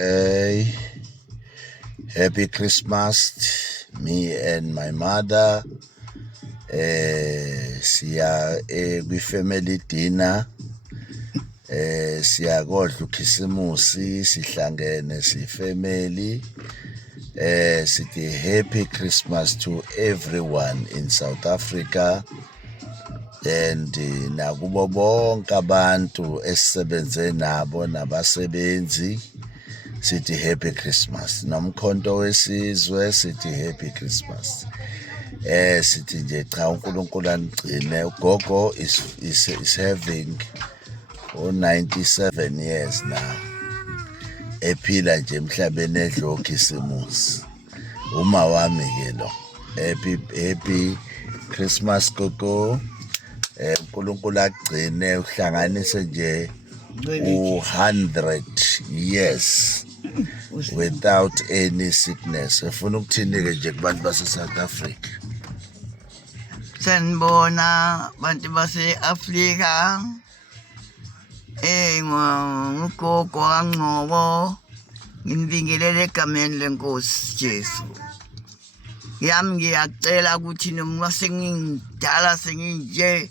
Hey, happy Christmas, me and my mother. Siya kwi-family dinner. Siyakodla ukhisimusi sihlangene sifamily. Sithi happy Christmas to everyone in South Africa. And nakubo bonke abantu esisebenze nabo nabasebenzi sithi happy Christmas. Nomkhonto wesizwe sithi happy Christmas. Sithi nje cha uNkulunkulu anigcine. Ugogo is having 97 years now. Ephila nje emhlabeni edla ukhisimusi. Uma wami ke lo. Happy Christmas gogo. uNkulunkulu agcine uhlanganise nje 100 years without any sickness. Efuna ukuthini-ke nje kubantu base-South Africa? Sanibona bantu base-Afrika. Ngugogo kaNgcobo, nginibingelele egameni leNkosi Jesu. Yami ngiyacela ukuthi noma sengidala senginje,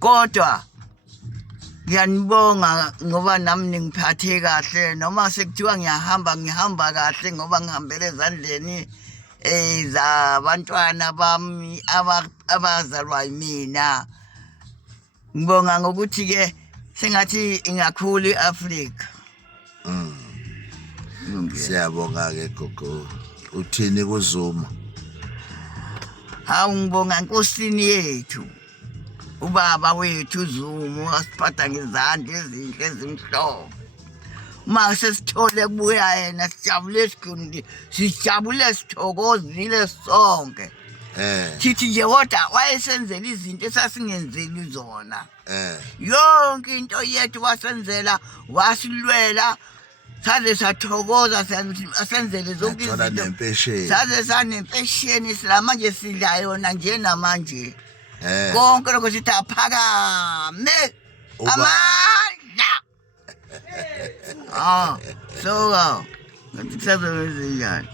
kodwa ngiyanibonga ngoba nami ningiphathe kahle. Noma sekuthiwa ngihamba kahle ngoba ngihambele ezandleni zabantwana bami abazalwa yimina. Ngibonga ngokuthi-ke sengathi ingakhula i-Afrika. Siyabonga-ke gogo. Uthini kuZuma? Hawu, ngibonga Nkosini yethu, ubaba wethu uZuma, asiphatha ngezandla ezinhle ezimhlophe. Uma sesithole kubuya yena sijabule sikhundile, sijabule sithokozile sonke. Thithi nje kodwa wayesenzela izinto esasingenzeli zona. Yonke into yethu wasenzela, wasilwela, saze sathokoza, asenzele zonke izinto. Saze sanempesheni silamanje sidla yona nje namanje. Konke lokho sithi aphakame amandla. So ngathi kusebenza njani?